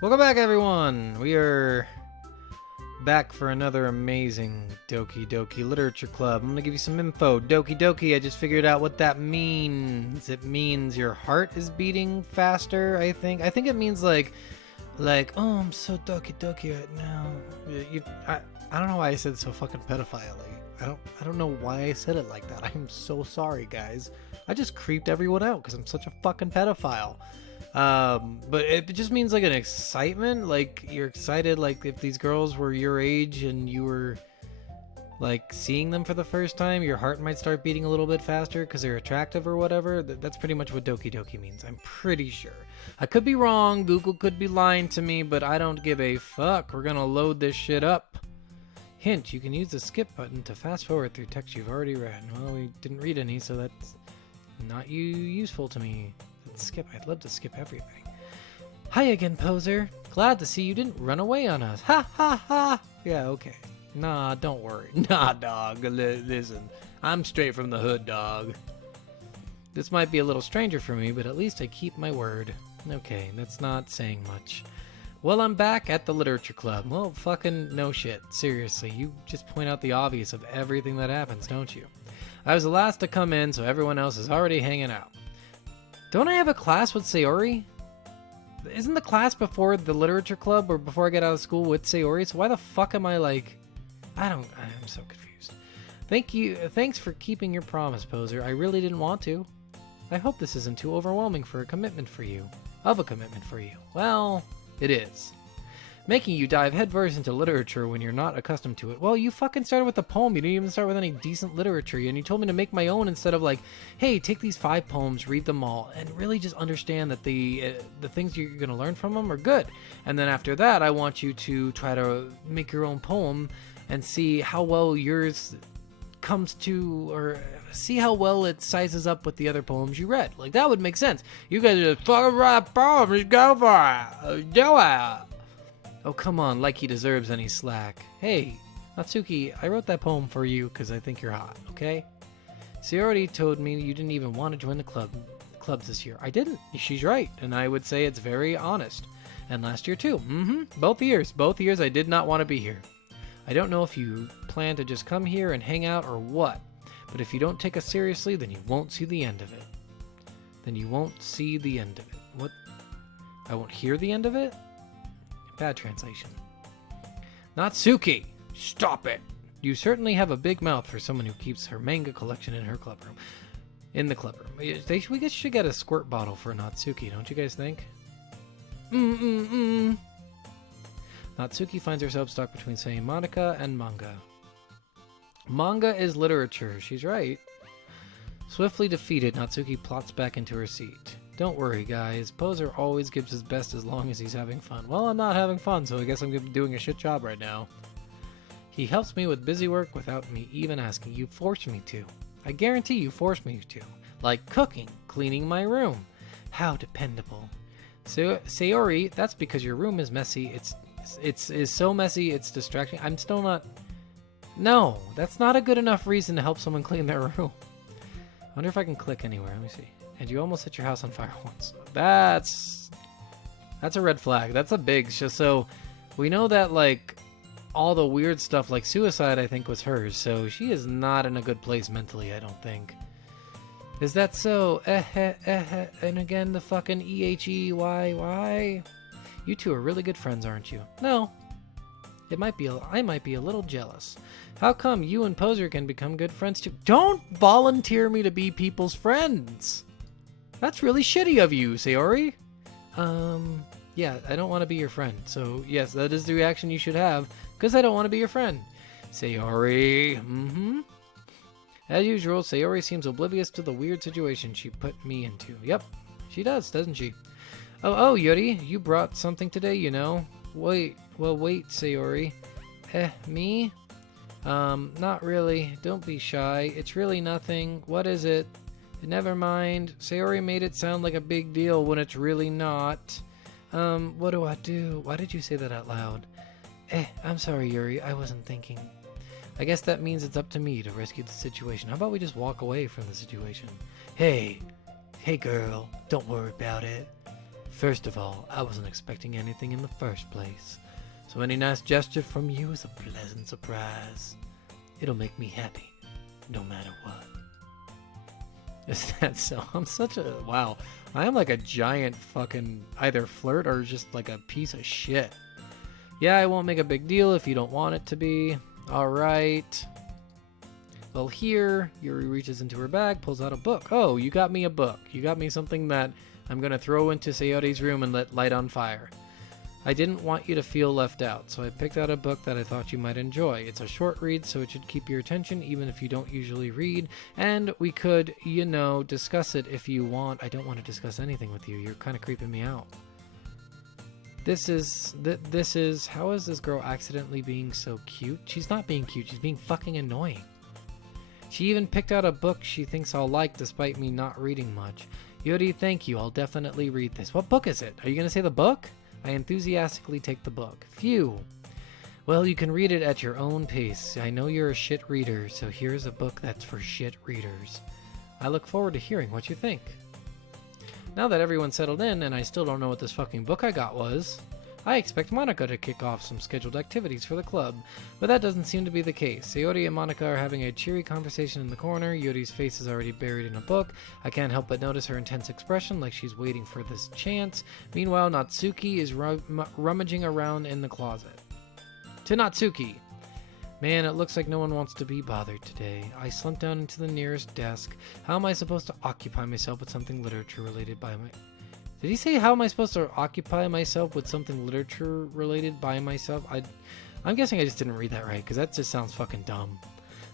Welcome back, everyone! We are back for another amazing Doki Doki Literature Club. I'm gonna give you some info. Doki Doki, I just figured out what that means. It means your heart is beating faster, I think. I think it means like, oh, I'm so Doki Doki right now. I don't know why I said it so fucking pedophile-y. I don't know why I said it like that. I'm so sorry, guys. I just creeped everyone out because I'm such a fucking pedophile. But it just means like an excitement, like you're excited, like if these girls were your age and you were like seeing them for the first time, your heart might start beating a little bit faster because they're attractive or whatever. That's pretty much what Doki Doki means. I'm pretty sure. I could be wrong, Google could be lying to me, but I don't give a fuck. We're gonna load this shit up. Hint, you can use the skip button to fast forward through text you've already read. Well, we didn't read any, so that's not useful to me. Skip. I'd love to skip everything. Hi again, poser. Glad to see you didn't run away on us. Ha ha ha. Yeah, okay. Nah, don't worry. Nah, dog. Listen, I'm straight from the hood, dog. This might be a little stranger for me, but at least I keep my word. Okay, that's not saying much. Well, I'm back at the literature club. Well, fucking no shit. Seriously, you just point out the obvious of everything that happens, don't you? I was the last to come in, so everyone else is already hanging out. Don't I have a class with Sayuri? Isn't the class before the literature club or before I get out of school with Sayuri? So why the fuck am I like... I'm so confused. Thanks for keeping your promise, poser. I really didn't want to. I hope this isn't too overwhelming for a commitment for you. Well, it is. Making you dive headfirst into literature when you're not accustomed to it. Well, you fucking started with a poem. You didn't even start with any decent literature. And you told me to make my own instead of like, hey, take these 5 poems, read them all, and really just understand that the things you're going to learn from them are good. And then after that, I want you to try to make your own poem and see how well yours comes to, or see how well it sizes up with the other poems you read. Like, that would make sense. You guys are just fucking write poems, go for it. Do it. Oh, come on, like he deserves any slack. Hey, Natsuki, I wrote that poem for you because I think you're hot, okay? Sayuri told me you didn't even want to join the clubs this year. I didn't. She's right, and I would say it's very honest. And last year too. Both years I did not want to be here. I don't know if you plan to just come here and hang out or what, but if you don't take us seriously, then you won't see the end of it. What? I won't hear the end of it? Bad translation. Natsuki, stop it. You certainly have a big mouth for someone who keeps her manga collection in her clubroom. In the clubroom. We should get a squirt bottle for Natsuki, don't you guys think? Natsuki finds herself stuck between saying Monica and manga. Manga is literature, she's right. Swiftly defeated, Natsuki plots back into her seat. Don't worry, guys. Poser always gives his best as long as he's having fun. Well, I'm not having fun, so I guess I'm doing a shit job right now. He helps me with busy work without me even asking. You forced me to. I guarantee you forced me to. Like cooking, cleaning my room. How dependable. Sayuri, that's because your room is messy. It's so messy, it's distracting. I'm still not... No, that's not a good enough reason to help someone clean their room. I wonder if I can click anywhere. Let me see. And you almost set your house on fire once. That's a red flag. That's a big... So we know that, like, all the weird stuff, like suicide, I think, was hers. So she is not in a good place mentally, I don't think. Is that so? And again, the fucking EHEYY. You two are really good friends, aren't you? No. I might be a little jealous. How come you and Poser can become good friends too? Don't volunteer me to be people's friends. That's really shitty of you, Sayuri. Yeah, I don't want to be your friend. So, yes, that is the reaction you should have, because I don't want to be your friend. Sayuri, As usual, Sayuri seems oblivious to the weird situation she put me into. Yep, she does, doesn't she? Oh, Yuri, you brought something today, you know. Wait, Sayuri. Me? Not really. Don't be shy. It's really nothing. What is it? Never mind. Sayuri made it sound like a big deal when it's really not. What do I do? Why did you say that out loud? I'm sorry, Yuri. I wasn't thinking. I guess that means it's up to me to rescue the situation. How about we just walk away from the situation? Hey girl. Don't worry about it. First of all, I wasn't expecting anything in the first place. So any nice gesture from you is a pleasant surprise. It'll make me happy, no matter what. Is that so? I'm such a... Wow. I am like a giant fucking either flirt or just like a piece of shit. Yeah, I won't make a big deal if you don't want it to be. Alright. Well, here, Yuri reaches into her bag, pulls out a book. Oh, you got me a book. You got me something that I'm going to throw into Sayuri's room and let light on fire. I didn't want you to feel left out, so I picked out a book that I thought you might enjoy. It's a short read, so it should keep your attention even if you don't usually read, and we could, you know, discuss it if you want. I don't want to discuss anything with you. You're kind of creeping me out. This is, how is this girl accidentally being so cute? She's not being cute, she's being fucking annoying. She even picked out a book she thinks I'll like despite me not reading much. Yuri, thank you, I'll definitely read this. What book is it? Are you going to say the book? I enthusiastically take the book. Phew. Well, you can read it at your own pace. I know you're a shit reader, so here's a book that's for shit readers. I look forward to hearing what you think. Now that everyone's settled in, and I still don't know what this fucking book I got was, I expect Monica to kick off some scheduled activities for the club, but that doesn't seem to be the case. Sayuri and Monica are having a cheery conversation in the corner. Yuri's face is already buried in a book. I can't help but notice her intense expression, like she's waiting for this chance. Meanwhile, Natsuki is rummaging around in the closet. To Natsuki! Man, it looks like no one wants to be bothered today. I slumped down into the nearest desk. How am I supposed to occupy myself with something literature-related by my... Did he say how am I supposed to occupy myself with something literature-related by myself? I'm guessing I just didn't read that right, because that just sounds fucking dumb.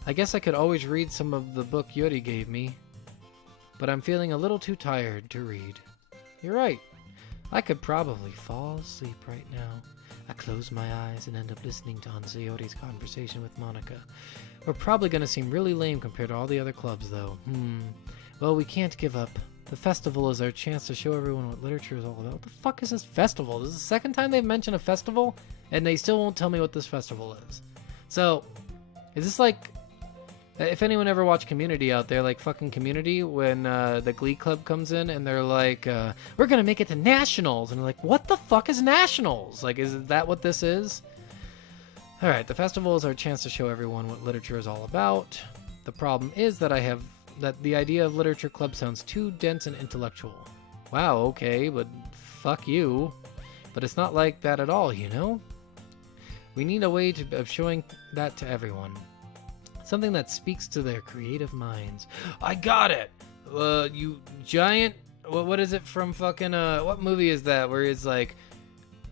I guess I could always read some of the book Yuri gave me, but I'm feeling a little too tired to read. You're right. I could probably fall asleep right now. I close my eyes and end up listening to Sayuri's conversation with Monica. We're probably going to seem really lame compared to all the other clubs, though. Well, we can't give up. The festival is our chance to show everyone what literature is all about. What the fuck is this festival? This is the second time they've mentioned a festival, and they still won't tell me what this festival is. So, is this like... If anyone ever watched Community out there, like fucking Community, when the Glee Club comes in and they're like, we're gonna make it to Nationals, and they're like, what the fuck is Nationals? Like, is that what this is? Alright, the festival is our chance to show everyone what literature is all about. The problem is that the idea of literature club sounds too dense and intellectual. Wow, okay, but fuck you. But it's not like that at all, you know? We need a way of showing that to everyone. Something that speaks to their creative minds. I got it! You giant... What is it from fucking... what movie is that where it's like...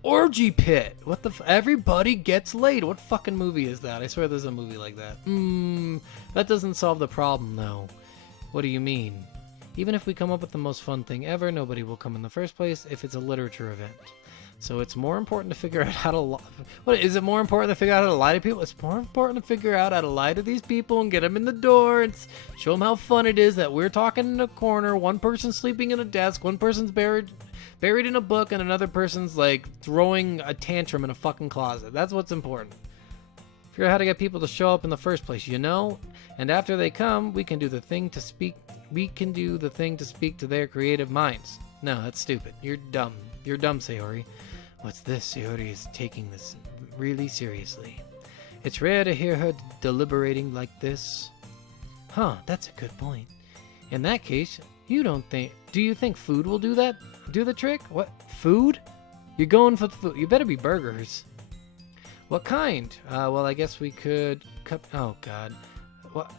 Orgy Pit! What the everybody gets laid! What fucking movie is that? I swear there's a movie like that. That doesn't solve the problem, though. What do you mean? Even if we come up with the most fun thing ever, nobody will come in the first place if it's a literature event. So it's more important to figure out how to lie. What, is it more important to figure out how to lie to people? It's more important to figure out how to lie to these people and get them in the door and show them how fun it is that we're talking in a corner, one person's sleeping in a desk, one person's buried in a book, and another person's like throwing a tantrum in a fucking closet. That's what's important. Figure out how to get people to show up in the first place, you know? And after they come, we can do the thing to speak to their creative minds. No, that's stupid. You're dumb. You're dumb, Sayuri. What's this? Sayuri is taking this really seriously. It's rare to hear her deliberating like this. Huh, that's a good point. In that case, do you think food will do the trick? What? Food? You're going for the food. You better be burgers. What kind? Well, I guess we could oh god. What?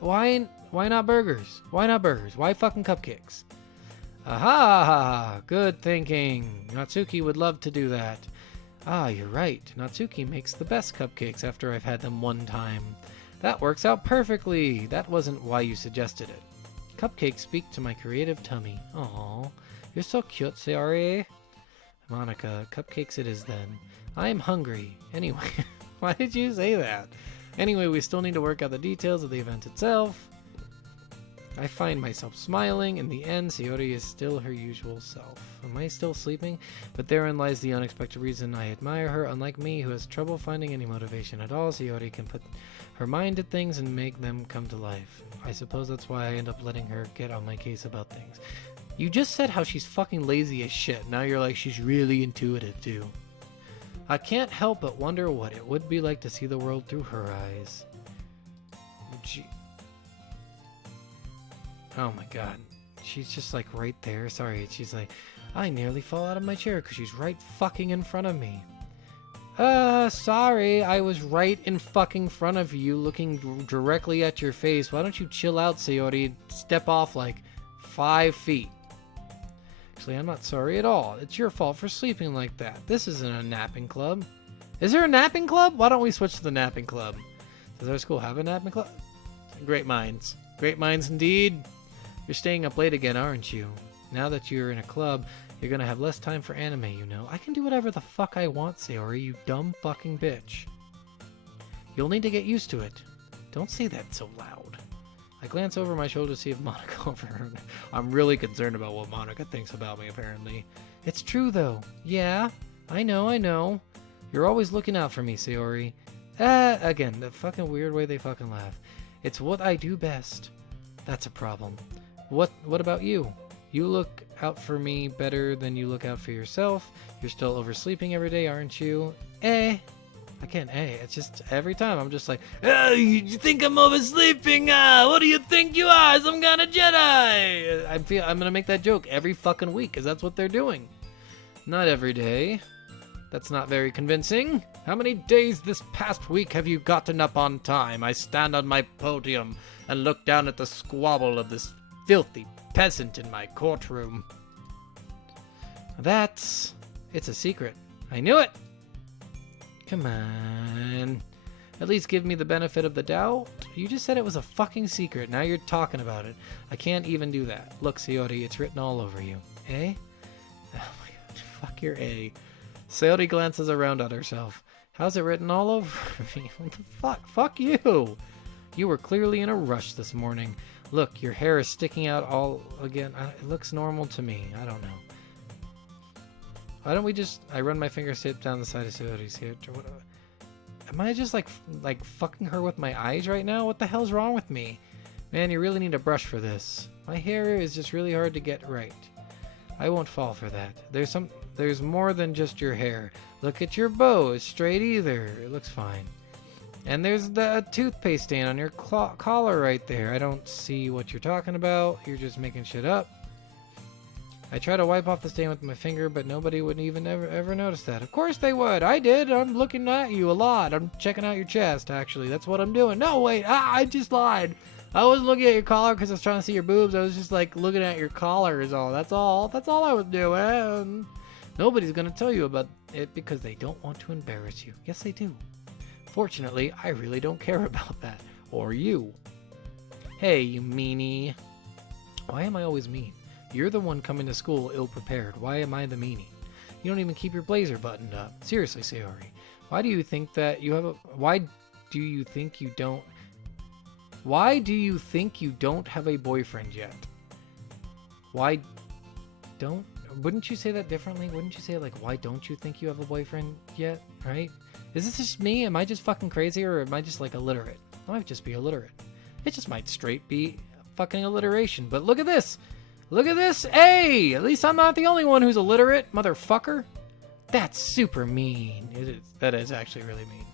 Why not burgers? Why not burgers? Why fucking cupcakes? Aha! Good thinking. Natsuki would love to do that. Ah, you're right. Natsuki makes the best cupcakes after I've had them one time. That works out perfectly. That wasn't why you suggested it. Cupcakes speak to my creative tummy. Aw, you're so cute, Sayuri. Monica, cupcakes it is then. I am hungry. Anyway, why did you say that? Anyway, we still need to work out the details of the event itself. I find myself smiling. In the end, Sayuri is still her usual self. Am I still sleeping? But therein lies the unexpected reason I admire her. Unlike me, who has trouble finding any motivation at all, Sayuri can put her mind to things and make them come to life. I suppose that's why I end up letting her get on my case about things. You just said how she's fucking lazy as shit. Now you're like, she's really intuitive too. I can't help but wonder what it would be like to see the world through her eyes. Oh my god. She's just like right there. Sorry, she's like, I nearly fall out of my chair because she's right fucking in front of me. Sorry, I was right in fucking front of you looking directly at your face. Why don't you chill out, Sayuri? Step off like 5 feet. Actually, I'm not sorry at all. It's your fault for sleeping like that. This isn't a napping club. Is there a napping club? Why don't we switch to the napping club? Does our school have a napping club? Great minds. Great minds indeed. You're staying up late again, aren't you? Now that you're in a club, you're gonna have less time for anime, you know. I can do whatever the fuck I want, Sayuri, you dumb fucking bitch. You'll need to get used to it. Don't say that so loud. I glance over my shoulder to see if Monica overheard. I'm really concerned about what Monica thinks about me, apparently. It's true, though. Yeah, I know. You're always looking out for me, Sayuri. Again, the fucking weird way they fucking laugh. It's what I do best. That's a problem. What about you? You look out for me better than you look out for yourself. You're still oversleeping every day, aren't you? I can't it's just every time I'm just like, oh, you think I'm oversleeping? What do you think you are? Some kind of Jedi? I'm gonna make that joke every fucking week because that's what they're doing. Not every day. That's not very convincing. How many days this past week have you gotten up on time? I stand on my podium and look down at the squabble of this filthy peasant in my courtroom. It's a secret. I knew it. Come on. At least give me the benefit of the doubt. You just said it was a fucking secret. Now you're talking about it. I can't even do that. Look, Sayuri, it's written all over you. Oh my god. Fuck your A. Sayuri glances around at herself. How's it written all over me? What the fuck? Fuck you. You were clearly in a rush this morning. Look, your hair is sticking out all again. It looks normal to me. I don't know. Why don't we just... I run my fingertip down the side of Sayuri's hair. Am I just like fucking her with my eyes right now? What the hell's wrong with me? Man, you really need a brush for this. My hair is just really hard to get right. I won't fall for that. There's more than just your hair. Look at your bow. It's straight either. It looks fine. And there's the toothpaste stain on your collar right there. I don't see what you're talking about. You're just making shit up. I try to wipe off the stain with my finger, but nobody would even ever notice that. Of course they would. I did. I'm looking at you a lot. I'm checking out your chest, actually. That's what I'm doing. No, wait. I just lied. I wasn't looking at your collar because I was trying to see your boobs. I was just like looking at your collar is all. That's all I was doing. Nobody's going to tell you about it because they don't want to embarrass you. Yes, they do. Fortunately, I really don't care about that. Or you. Hey, you meanie. Why am I always mean? You're the one coming to school ill-prepared. Why am I the meanie? You don't even keep your blazer buttoned up. Seriously, Sayuri. Why do you think that you have a... Why do you think you don't... Why do you think you don't have a boyfriend yet? Why don't... Wouldn't you say that differently? Wouldn't you say like, why don't you think you have a boyfriend yet? Right? Is this just me? Am I just fucking crazy or am I just like illiterate? I might just be illiterate. It just might straight be fucking alliteration. But look at this! Look at this! Hey! At least I'm not the only one who's illiterate, motherfucker. That's super mean. It is. That is actually really mean.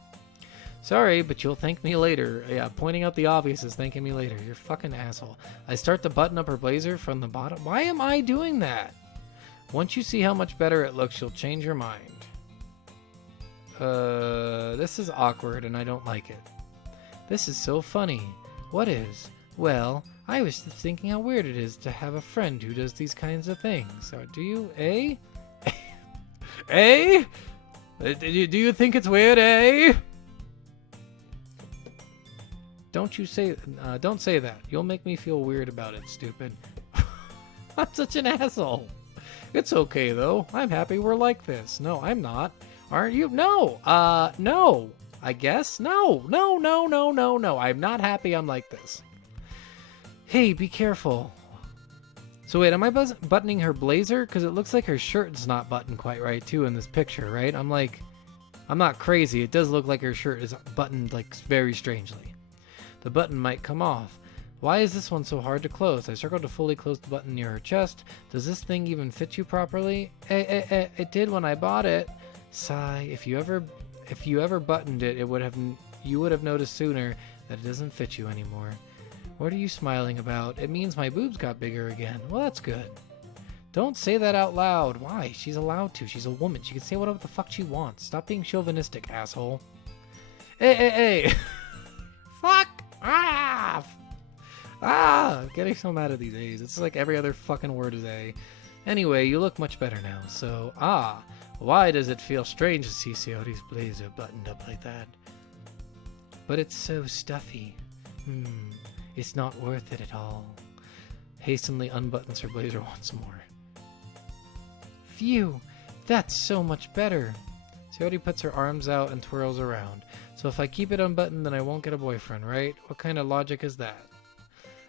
Sorry, but you'll thank me later. Yeah, pointing out the obvious is thanking me later. You're a fucking asshole. I start to button up her blazer from the bottom. Why am I doing that? Once you see how much better it looks, you'll change your mind. This is awkward and I don't like it. This is so funny. What is? Well, I was just thinking how weird it is to have a friend who does these kinds of things. So, do you, eh? Eh? Do you think it's weird, eh? Don't say that. You'll make me feel weird about it, stupid. I'm such an asshole. It's okay, though. I'm happy we're like this. No, I'm not. Aren't you? No. No. I guess? No. No. I'm not happy I'm like this. Hey, be careful. So wait, am I buttoning her blazer? Because it looks like her shirt's not buttoned quite right, too, in this picture, right? I'm not crazy. It does look like her shirt is buttoned, like, very strangely. The button might come off. Why is this one so hard to close? I circled to fully close the button near her chest. Does this thing even fit you properly? It did when I bought it. Sigh. If you ever buttoned it, you would have noticed sooner that it doesn't fit you anymore. What are you smiling about? It means my boobs got bigger again. Well, that's good. Don't say that out loud. Why? She's allowed to. She's a woman. She can say whatever the fuck she wants. Stop being chauvinistic, asshole. Hey. Fuck. I'm getting so mad at these A's. It's like every other fucking word is A. Anyway, you look much better now. So, why does it feel strange to see Sayuri's blazer buttoned up like that? But it's so stuffy. It's not worth it at all. Hastily unbuttons her blazer once more. Phew, that's so much better. Sayuri puts her arms out and twirls around. So if I keep it unbuttoned, then I won't get a boyfriend, right? What kind of logic is that?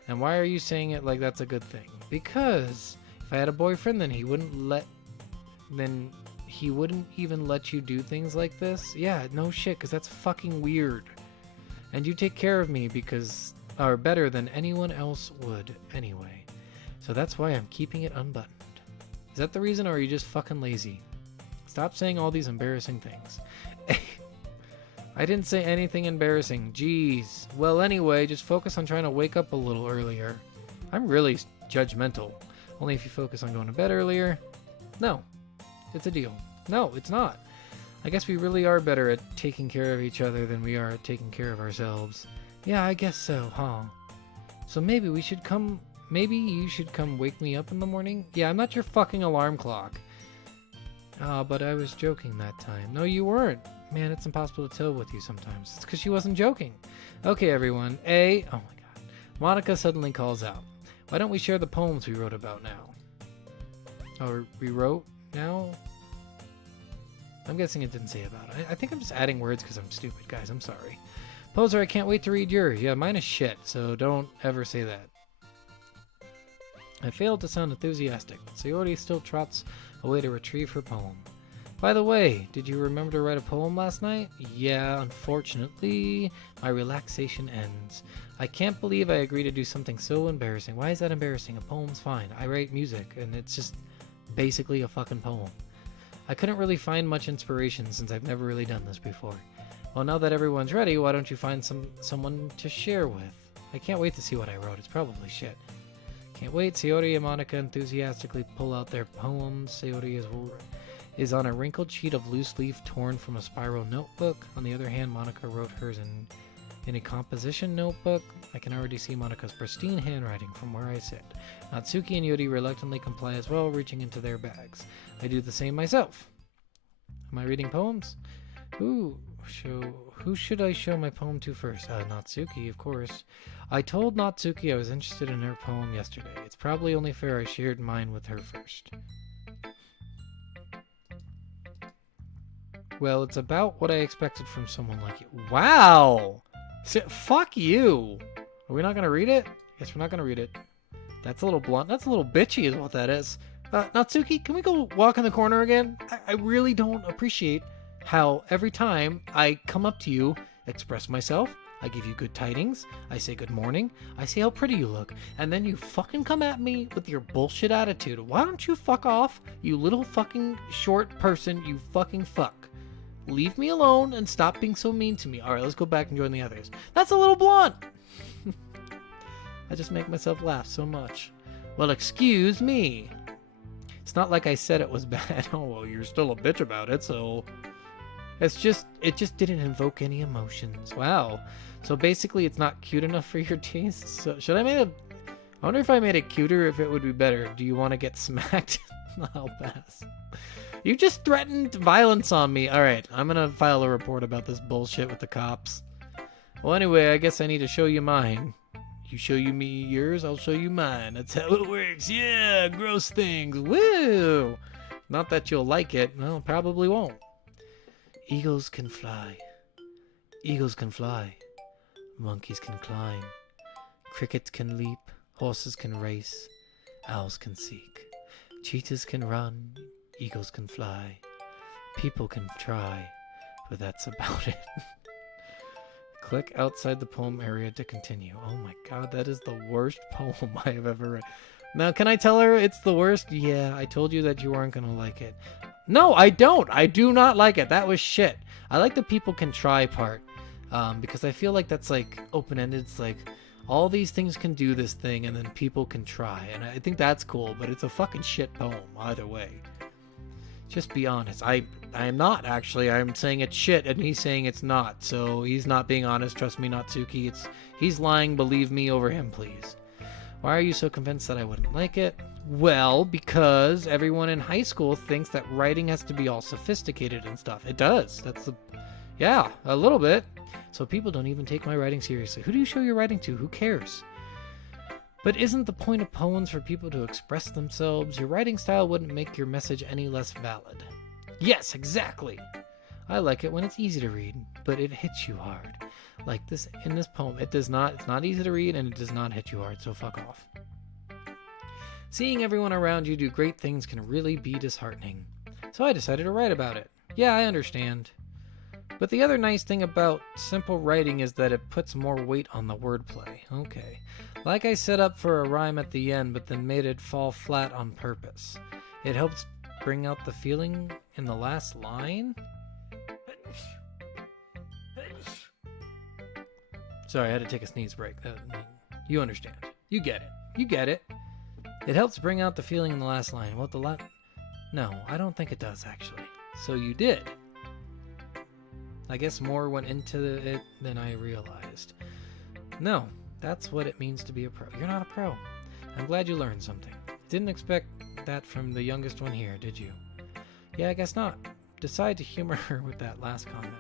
And why are you saying it like that's a good thing? Because if I had a boyfriend, then he wouldn't even let you do things like this? Yeah, no shit, because that's fucking weird. And you take care of me or better than anyone else would anyway. So that's why I'm keeping it unbuttoned. Is that the reason, or are you just fucking lazy? Stop saying all these embarrassing things. I didn't say anything embarrassing. Jeez. Well, anyway, just focus on trying to wake up a little earlier. I'm really judgmental. Only if you focus on going to bed earlier. No. It's a deal. No, it's not. I guess we really are better at taking care of each other than we are at taking care of ourselves. Yeah, I guess so, huh? So maybe you should come wake me up in the morning? Yeah, I'm not your fucking alarm clock. But I was joking that time. No, you weren't. Man, it's impossible to tell with you sometimes. It's because she wasn't joking. Okay, everyone. Oh my god. Monica suddenly calls out. Why don't we share the poems we wrote about now? Or we wrote now? I'm guessing it didn't say about it. I think I'm just adding words because I'm stupid, guys. I'm sorry. Poser, I can't wait to read yours. Yeah, mine is shit, so don't ever say that. I failed to sound enthusiastic, but Sayuri still trots away to retrieve her poem. By the way, did you remember to write a poem last night? Yeah, unfortunately, my relaxation ends. I can't believe I agreed to do something so embarrassing. Why is that embarrassing? A poem's fine. I write music, and it's just basically a fucking poem. I couldn't really find much inspiration since I've never really done this before. Well, now that everyone's ready, why don't you find someone to share with? I can't wait to see what I wrote. It's probably shit. Can't wait. Sayuri and Monica enthusiastically pull out their poems. Sayuri is on a wrinkled sheet of loose leaf torn from a spiral notebook. On the other hand, Monica wrote hers in a composition notebook. I can already see Monica's pristine handwriting from where I sit. Natsuki and Yuri reluctantly comply as well, reaching into their bags. I do the same myself. Am I reading poems? Who should I show my poem to first? Natsuki, of course. I told Natsuki I was interested in her poem yesterday. It's probably only fair I shared mine with her first. Well, it's about what I expected from someone like you. Wow! Fuck you! Are we not gonna read it? Guess we're not gonna read it. That's a little blunt. That's a little bitchy is what that is. Natsuki, can we go walk in the corner again? I really don't appreciate how every time I come up to you, express myself, I give you good tidings, I say good morning, I say how pretty you look, and then you fucking come at me with your bullshit attitude. Why don't you fuck off, you little fucking short person, you fucking fuck. Leave me alone and stop being so mean to me. Alright, let's go back and join the others. That's a little blunt! I just make myself laugh so much. Well, excuse me. It's not like I said it was bad. Oh, well, you're still a bitch about it, so... it just didn't invoke any emotions. Wow. So basically it's not cute enough for your taste? So should I I wonder if I made it cuter, if it would be better. Do you want to get smacked? I'll pass. You just threatened violence on me. Alright, I'm gonna file a report about this bullshit with the cops. Well, anyway, I guess I need to show you mine. You show me yours, I'll show you mine. That's how it works. Yeah, gross things. Woo! Not that you'll like it. Well, probably won't. Eagles can fly. Eagles can fly. Monkeys can climb. Crickets can leap. Horses can race. Owls can seek. Cheetahs can run. Eagles can fly. People can try. But that's about it. Click outside the poem area to continue. Oh my god, that is the worst poem I have ever read. Now, can I tell her it's the worst? Yeah, I told you that you weren't going to like it. No, I don't. I do not like it. That was shit. I like the people can try part because I feel like that's like open-ended. It's like all these things can do this thing and then people can try. And I think that's cool, but it's a fucking shit poem either way. Just be honest. I am not, actually. I'm saying it's shit and he's saying it's not. So he's not being honest. Trust me, Natsuki. He's lying. Believe me over him, please. Why are you so convinced that I wouldn't like it? Well, because everyone in high school thinks that writing has to be all sophisticated and stuff. It does. Yeah, a little bit. So people don't even take my writing seriously. Who do you show your writing to? Who cares? But isn't the point of poems for people to express themselves? Your writing style wouldn't make your message any less valid. Yes, exactly. I like it when it's easy to read, but it hits you hard. Like this in this poem, it's not easy to read and it does not hit you hard, so fuck off. Seeing everyone around you do great things can really be disheartening. So I decided to write about it. Yeah, I understand. But the other nice thing about simple writing is that it puts more weight on the wordplay. Okay. Like I set up for a rhyme at the end, but then made it fall flat on purpose. It helps bring out the feeling in the last line. Sorry, I had to take a sneeze break. You understand. You get it. You get it. It helps bring out the feeling in the last line. What the No, I don't think it does, actually. So you did. I guess more went into it than I realized. No, that's what it means to be a pro. You're not a pro. I'm glad you learned something. Didn't expect that from the youngest one here, did you? Yeah, I guess not. Decide to humor her with that last comment.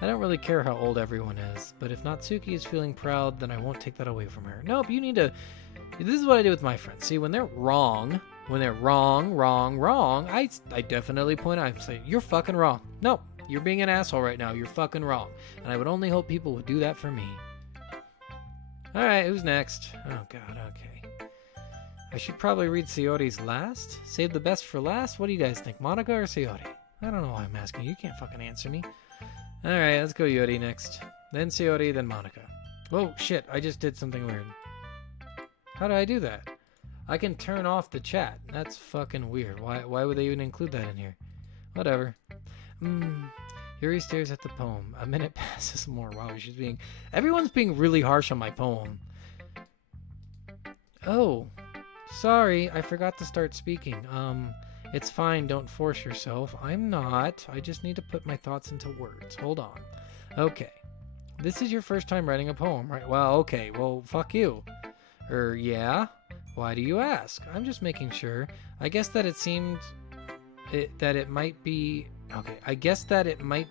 I don't really care how old everyone is, but if Natsuki is feeling proud, then I won't take that away from her. Nope, you need to... This is what I do with my friends. See, when they're wrong, I definitely point out and say, you're fucking wrong. No, you're being an asshole right now. You're fucking wrong. And I would only hope people would do that for me. Alright, who's next? Oh god, okay. I should probably read Sayori's last? Save the best for last? What do you guys think, Monica or Sayori? I don't know why I'm asking. You can't fucking answer me. Alright, let's go Yori next. Then Sayori, then Monica. Whoa, shit, I just did something weird. How did I do that? I can turn off the chat. That's fucking weird. Why would they even include that in here? Whatever. Yuri stares at the poem. A minute passes more. Wow, everyone's being really harsh on my poem. Oh, sorry, I forgot to start speaking. It's fine, don't force yourself. I'm not. I just need to put my thoughts into words. Hold on. Okay. This is your first time writing a poem, right? Well, okay. Well, fuck you. Yeah? Why do you ask? I'm just making sure. I guess that it might be... Okay, I guess that it might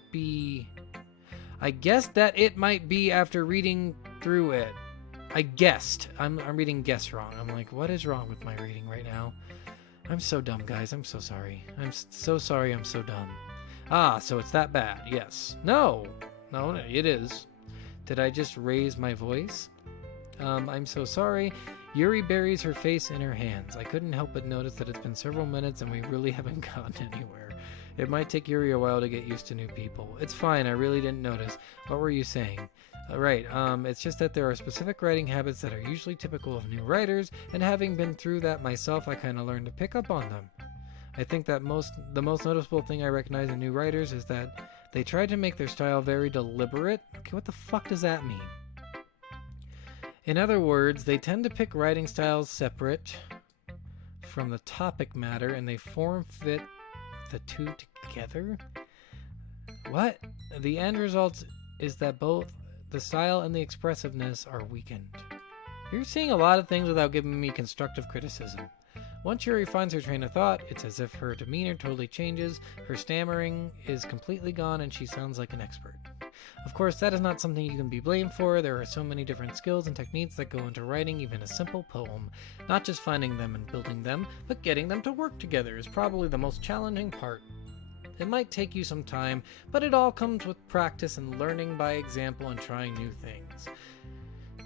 be after reading through it. I guessed. I'm reading guess wrong. I'm like, what is wrong with my reading right now? I'm so dumb, guys. I'm so sorry. I'm so sorry I'm so dumb. Ah, so it's that bad. Yes. No, it is. Did I just raise my voice? I'm so sorry. Yuri buries her face in her hands. I couldn't help but notice that it's been several minutes and we really haven't gotten anywhere. It might take Yuri a while to get used to new people. It's fine, I really didn't notice. What were you saying? Right, it's just that there are specific writing habits that are usually typical of new writers, and having been through that myself, I kind of learned to pick up on them. I think that the most noticeable thing I recognize in new writers is that they try to make their style very deliberate. Okay, what the fuck does that mean? In other words, they tend to pick writing styles separate from the topic matter, and they form-fit the two together? What? The end result is that both the style and the expressiveness are weakened. You're seeing a lot of things without giving me constructive criticism. Once Yuri finds her train of thought, it's as if her demeanor totally changes, her stammering is completely gone, and she sounds like an expert. Of course, that is not something you can be blamed for. There are so many different skills and techniques that go into writing even a simple poem. Not just finding them and building them, but getting them to work together is probably the most challenging part. It might take you some time, but it all comes with practice and learning by example and trying new things.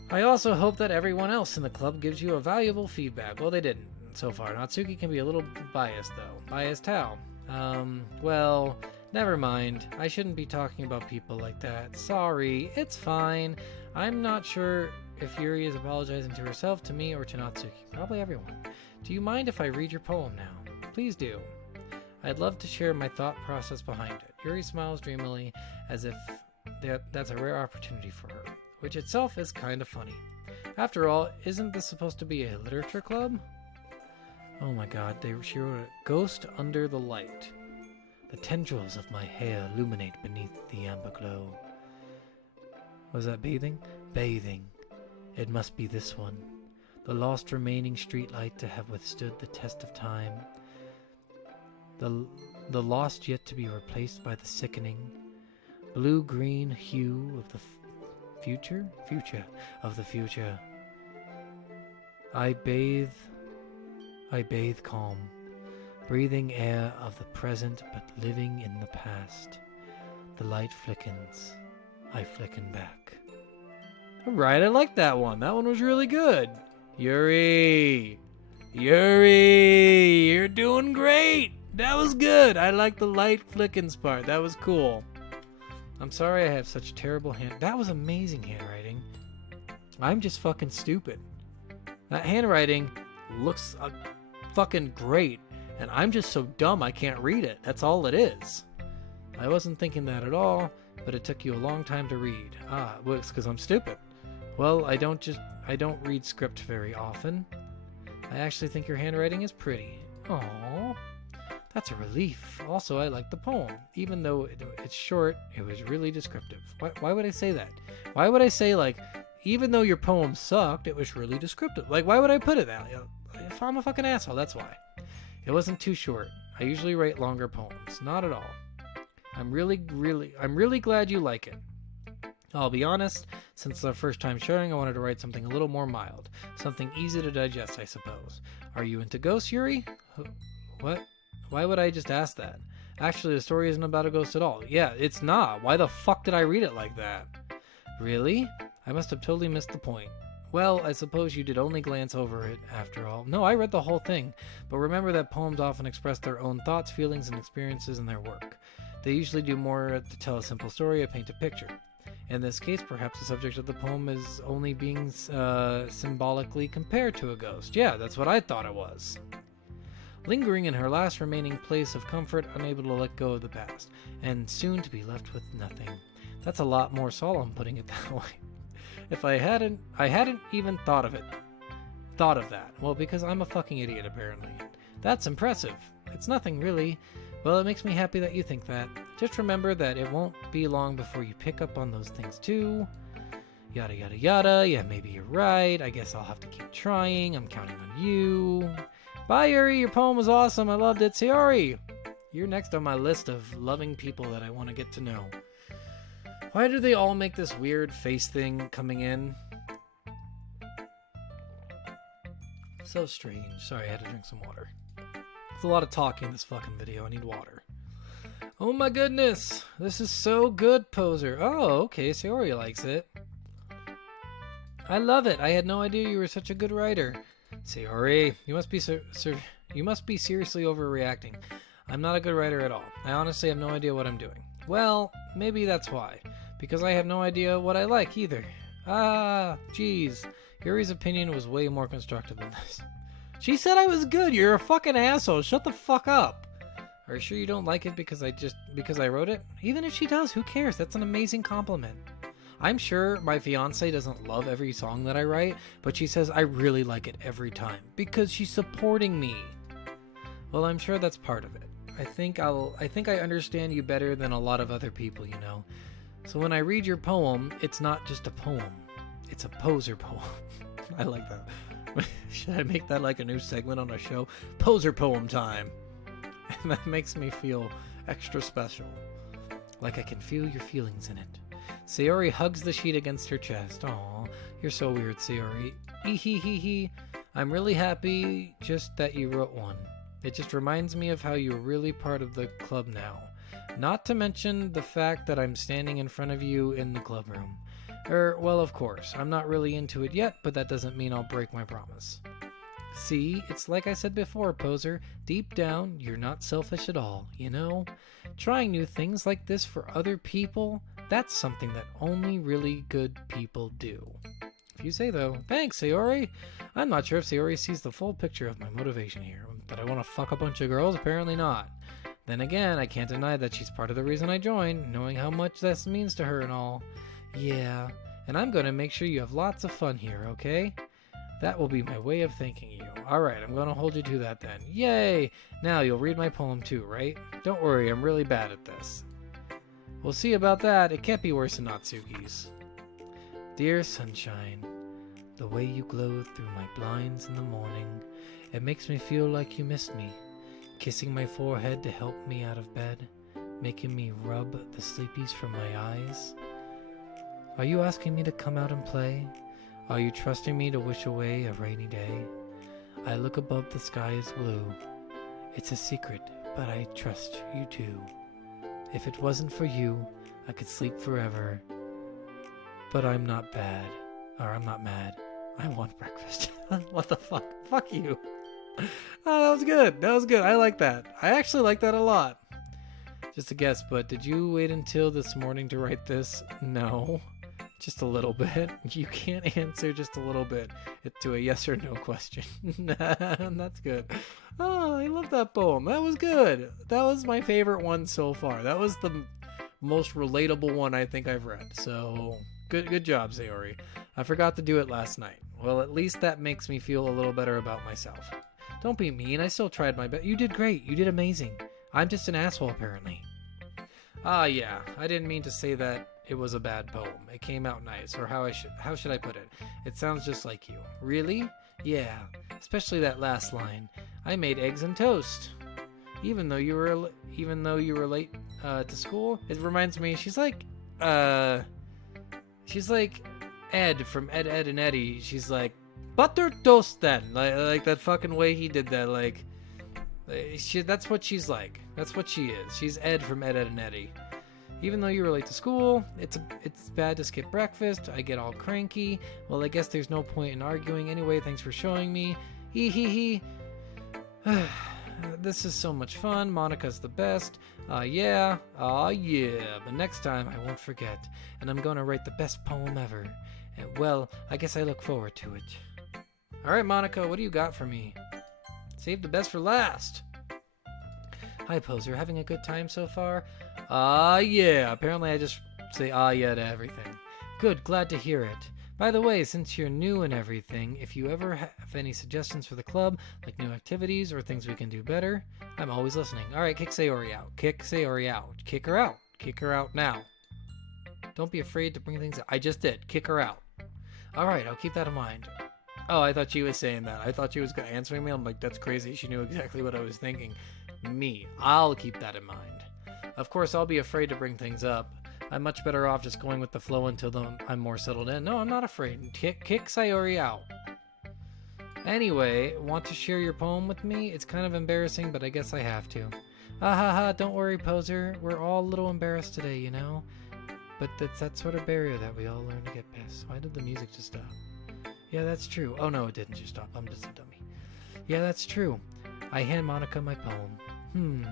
I also hope that everyone else in the club gives you a valuable feedback. Well, they didn't so far. Natsuki can be a little biased, though. Biased how? Well, Never mind. I shouldn't be talking about people like that. Sorry. It's fine. I'm not sure if Yuri is apologizing to herself, to me, or to Natsuki. Probably everyone. Do you mind if I read your poem now? Please do. I'd love to share my thought process behind it. Yuri smiles dreamily as if that's a rare opportunity for her, which itself is kind of funny. After all, isn't this supposed to be a literature club? Oh my god, she wrote it. Ghost under the light. The tendrils of my hair illuminate beneath the amber glow. Was that bathing? Bathing. It must be this one. The lost remaining streetlight to have withstood the test of time. The lost yet to be replaced by the sickening blue-green hue of the future of the future. I bathe calm, breathing air of the present but living in the past. The light flickens, I flicken back. Alright, I like that one. That one was really good. Yuri, you're doing great. That was good. I like the light flickens part. That was cool. I'm sorry I have such terrible That was amazing handwriting. I'm just fucking stupid. That handwriting looks fucking great, and I'm just so dumb I can't read it. That's all it is. I wasn't thinking that at all, but it took you a long time to read. Well, it's because I'm stupid. Well, I don't read script very often. I actually think your handwriting is pretty. Aww. That's a relief. Also, I like the poem. Even though it's short, it was really descriptive. Why would I say that? Why would I say, like, even though your poem sucked, it was really descriptive? Like, why would I put it that? If I'm a fucking asshole, that's why. It wasn't too short. I usually write longer poems. Not at all. I'm really glad you like it. I'll be honest, since the first time sharing, I wanted to write something a little more mild. Something easy to digest, I suppose. Are you into ghosts, Yuri? What? Why would I just ask that? Actually, the story isn't about a ghost at all. Yeah, it's not. Why the fuck did I read it like that? Really? I must have totally missed the point. Well, I suppose you did only glance over it, after all. No, I read the whole thing. But remember that poems often express their own thoughts, feelings, and experiences in their work. They usually do more to tell a simple story or paint a picture. In this case, perhaps the subject of the poem is only being symbolically compared to a ghost. Yeah, that's what I thought it was. Lingering in her last remaining place of comfort, unable to let go of the past, and soon to be left with nothing. That's a lot more solemn, putting it that way. If I hadn't even thought of that. Well, because I'm a fucking idiot, apparently. That's impressive. It's nothing, really. Well, it makes me happy that you think that. Just remember that it won't be long before you pick up on those things, too. Yada, yada, yada. Yeah, maybe you're right. I guess I'll have to keep trying. I'm counting on you. Bye, Yuri. Your poem was awesome. I loved it. Sayuri, you're next on my list of loving people that I want to get to know. Why do they all make this weird face thing coming in? So strange. Sorry, I had to drink some water. There's a lot of talking in this fucking video. I need water. Oh my goodness. This is so good, Poser. Oh, okay. Sayuri likes it. I love it. I had no idea you were such a good writer. Sayuri, you must be seriously overreacting. I'm not a good writer at all. I honestly have no idea what I'm doing. Well, maybe that's why. Because I have no idea what I like either. Jeez. Yuri's opinion was way more constructive than this. She said I was good. You're a fucking asshole. Shut the fuck up. Are you sure you don't like it because I wrote it? Even if she does, who cares? That's an amazing compliment. I'm sure my fiance doesn't love every song that I write, but she says I really like it every time because she's supporting me. Well, I'm sure that's part of it. I think I understand you better than a lot of other people, you know. So when I read your poem, it's not just a poem. It's a poser poem. I like that. Should I make that like a new segment on a show? Poser poem time. And that makes me feel extra special. Like I can feel your feelings in it. Sayuri hugs the sheet against her chest. Aw, you're so weird, Sayuri. Hee. I'm really happy just that you wrote one. It just reminds me of how you're really part of the club now. Not to mention the fact that I'm standing in front of you in the club room. Well, of course, I'm not really into it yet, but that doesn't mean I'll break my promise. See, it's like I said before, poser. Deep down, you're not selfish at all, you know? Trying new things like this for other people, that's something that only really good people do. If you say though. Thanks, Sayuri. I'm not sure if Sayuri sees the full picture of my motivation here. That I want to fuck a bunch of girls? Apparently not. Then again, I can't deny that she's part of the reason I joined, knowing how much this means to her and all. Yeah, and I'm going to make sure you have lots of fun here, okay? That will be my way of thanking you. Alright, I'm going to hold you to that then. Yay! Now you'll read my poem too, right? Don't worry, I'm really bad at this. We'll see about that. It can't be worse than Natsuki's. Dear sunshine, the way you glow through my blinds in the morning, it makes me feel like you missed me. Kissing my forehead to help me out of bed, making me rub the sleepies from my eyes. Are you asking me to come out and play? Are you trusting me to wish away a rainy day? I look above, the sky is blue. It's a secret, but I trust you too. If it wasn't for you, I could sleep forever. But I'm not bad. Or I'm not mad. I want breakfast. What the fuck? Fuck you. Oh, that was good. That was good. I like that. I actually like that a lot. Just a guess, but did you wait until this morning to write this? No. Just a little bit. You can't answer just a little bit to a yes or no question. That's good. Oh, I love that poem. That was good. That was my favorite one so far. That was the most relatable one I think I've read. So good job, Sayuri. I forgot to do it last night. Well, at least that makes me feel a little better about myself. Don't be mean. I still tried my best. You did great. You did amazing. I'm just an asshole, apparently. Ah, yeah. I didn't mean to say that it was a bad poem. It came out nice. Or how should I put it? It sounds just like you. Really? Yeah. Especially that last line. I made eggs and toast. Even though you were late to school. It reminds me. She's like Ed from Ed, Ed and Eddie. She's like, butter toast then. Like that fucking way he did that. Like, that's what she's like. That's what she is. She's Ed from Ed, Ed and Eddie. Even though you were late to school, it's bad to skip breakfast. I get all cranky. Well, I guess there's no point in arguing. Anyway, thanks for showing me. Hee hee hee. This is so much fun. Monica's the best. Yeah. Aw, yeah. But next time I won't forget. And I'm gonna write the best poem ever. And, well, I guess I look forward to it. Alright, Monica, what do you got for me? Save the best for last. Hi, poser. Having a good time so far? Yeah. Apparently I just say yeah to everything. Good, glad to hear it. By the way, since you're new and everything, if you ever have any suggestions for the club, like new activities or things we can do better, I'm always listening. Alright, kick Sayuri out. Kick Sayuri out. Kick her out. Kick her out now. Don't be afraid to bring things up. I just did. Kick her out. Alright, I'll keep that in mind. Oh, I thought she was saying that. I thought she was answering me. I'm like, that's crazy. She knew exactly what I was thinking. Me. I'll keep that in mind. Of course, I'll be afraid to bring things up. I'm much better off just going with the flow until I'm more settled in. No, I'm not afraid. Kick Sayuri out. Anyway, want to share your poem with me? It's kind of embarrassing, but I guess I have to. Don't worry, poser. We're all a little embarrassed today, you know? But that's that sort of barrier that we all learn to get past. Why did the music just stop? Yeah, that's true. Oh no, it didn't just stop. I'm just a dummy. Yeah, that's true. I hand Monica my poem.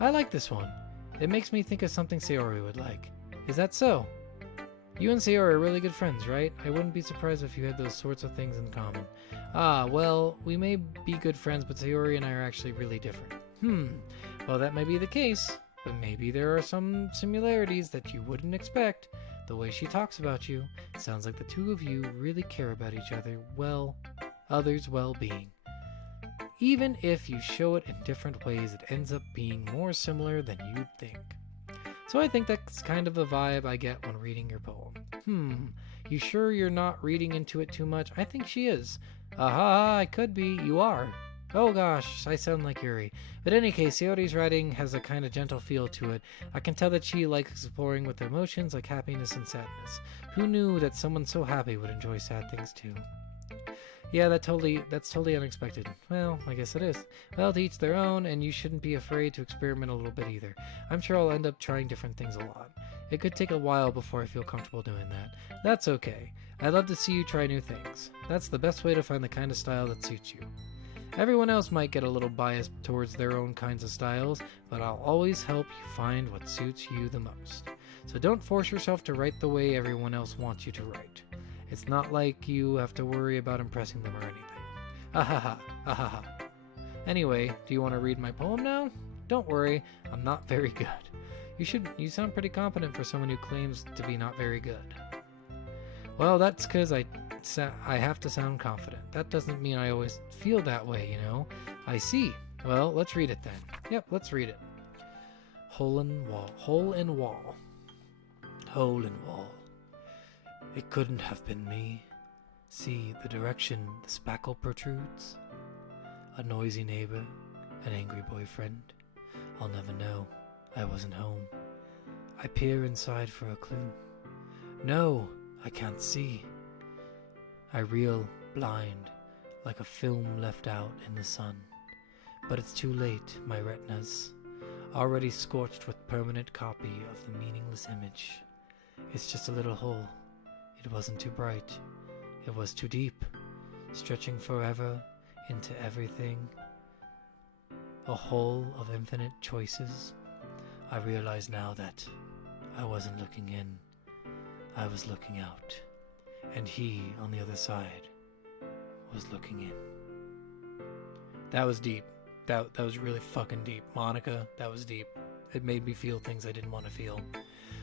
I like this one. It makes me think of something Sayuri would like. Is that so? You and Sayuri are really good friends, right? I wouldn't be surprised if you had those sorts of things in common. Well, we may be good friends, but Sayuri and I are actually really different. Well, that may be the case, but maybe there are some similarities that you wouldn't expect. The way she talks about you, it sounds like the two of you really care about each other, others' well-being. Even if you show it in different ways, it ends up being more similar than you'd think. So I think that's kind of the vibe I get when reading your poem. You sure you're not reading into it too much? I think she is. I could be. You are. Oh gosh, I sound like Yuri. But in any case, Sayuri's writing has a kind of gentle feel to it. I can tell that she likes exploring with emotions like happiness and sadness. Who knew that someone so happy would enjoy sad things too? Yeah, that's totally unexpected. Well, I guess it is. Well, to each their own, and you shouldn't be afraid to experiment a little bit either. I'm sure I'll end up trying different things a lot. It could take a while before I feel comfortable doing that. That's okay. I'd love to see you try new things. That's the best way to find the kind of style that suits you. Everyone else might get a little biased towards their own kinds of styles, but I'll always help you find what suits you the most. So don't force yourself to write the way everyone else wants you to write. It's not like you have to worry about impressing them or anything. Ahaha, ahaha. Anyway, do you want to read my poem now? Don't worry, I'm not very good. You sound pretty competent for someone who claims to be not very good. Well, that's because I have to sound confident. That doesn't mean I always feel that way, you know? I see. Well, let's read it then. Yep, let's read it. Hole in wall. Hole in wall. Hole in wall. It couldn't have been me. See the direction the spackle protrudes? A noisy neighbor, an angry boyfriend. I'll never know. I wasn't home. I peer inside for a clue. No, I can't see. I reel blind, like a film left out in the sun. But it's too late, my retina's already scorched with permanent copy of the meaningless image. It's just a little hole. It wasn't too bright. It was too deep, stretching forever into everything. A hole of infinite choices. I realize now that I wasn't looking in. I was looking out. And he, on the other side, was looking in. That was deep. That was really fucking deep. Monica, that was deep. It made me feel things I didn't want to feel.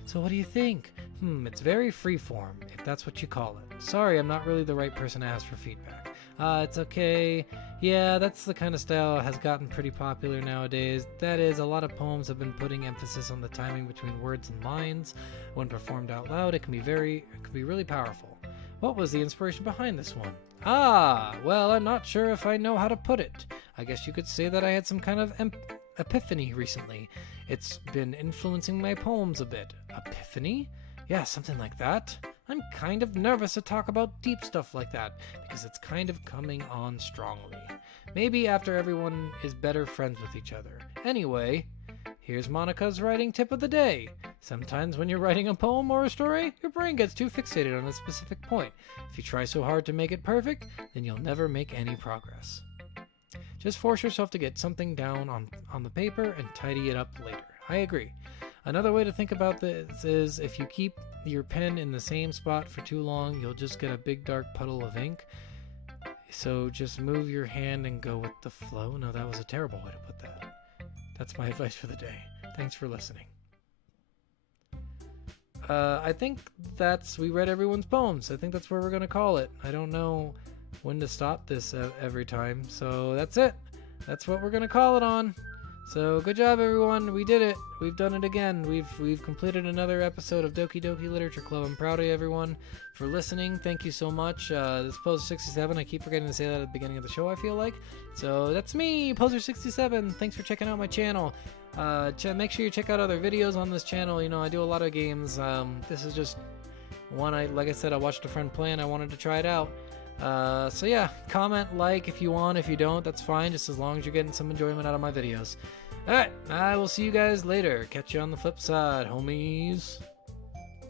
So what do you think? It's very freeform, if that's what you call it. Sorry, I'm not really the right person to ask for feedback. It's okay. Yeah, that's the kind of style has gotten pretty popular nowadays. That is, a lot of poems have been putting emphasis on the timing between words and lines. When performed out loud, it can be really powerful. What was the inspiration behind this one? Well, I'm not sure if I know how to put it. I guess you could say that I had some kind of epiphany recently. It's been influencing my poems a bit. Epiphany? Yeah, something like that. I'm kind of nervous to talk about deep stuff like that, because it's kind of coming on strongly. Maybe after everyone is better friends with each other. Anyway, here's Monica's writing tip of the day. Sometimes when you're writing a poem or a story, your brain gets too fixated on a specific point. If you try so hard to make it perfect, then you'll never make any progress. Just force yourself to get something down on the paper and tidy it up later. I agree. Another way to think about this is if you keep your pen in the same spot for too long, you'll just get a big dark puddle of ink. So just move your hand and go with the flow. No, that was a terrible way to put that. That's my advice for the day. Thanks for listening. I think we read everyone's poems. I think that's where we're going to call it. I don't know when to stop this every time. So that's it. That's what we're going to call it on. So good job, everyone. We did it. We've done it again. We've completed another episode of Doki Doki Literature Club. I'm proud of everyone for listening. Thank you so much. This is Poser67. I keep forgetting to say that at the beginning of the show, I feel like. So that's me, Poser67. Thanks for checking out my channel. Make sure you check out other videos on this channel. You know, I do a lot of games. This is just one like I said, I watched a friend play and I wanted to try it out. So yeah, comment, like if you want. If you don't, that's fine, just as long as you're getting some enjoyment out of my videos. Alright, I will see you guys later. Catch you on the flip side, homies.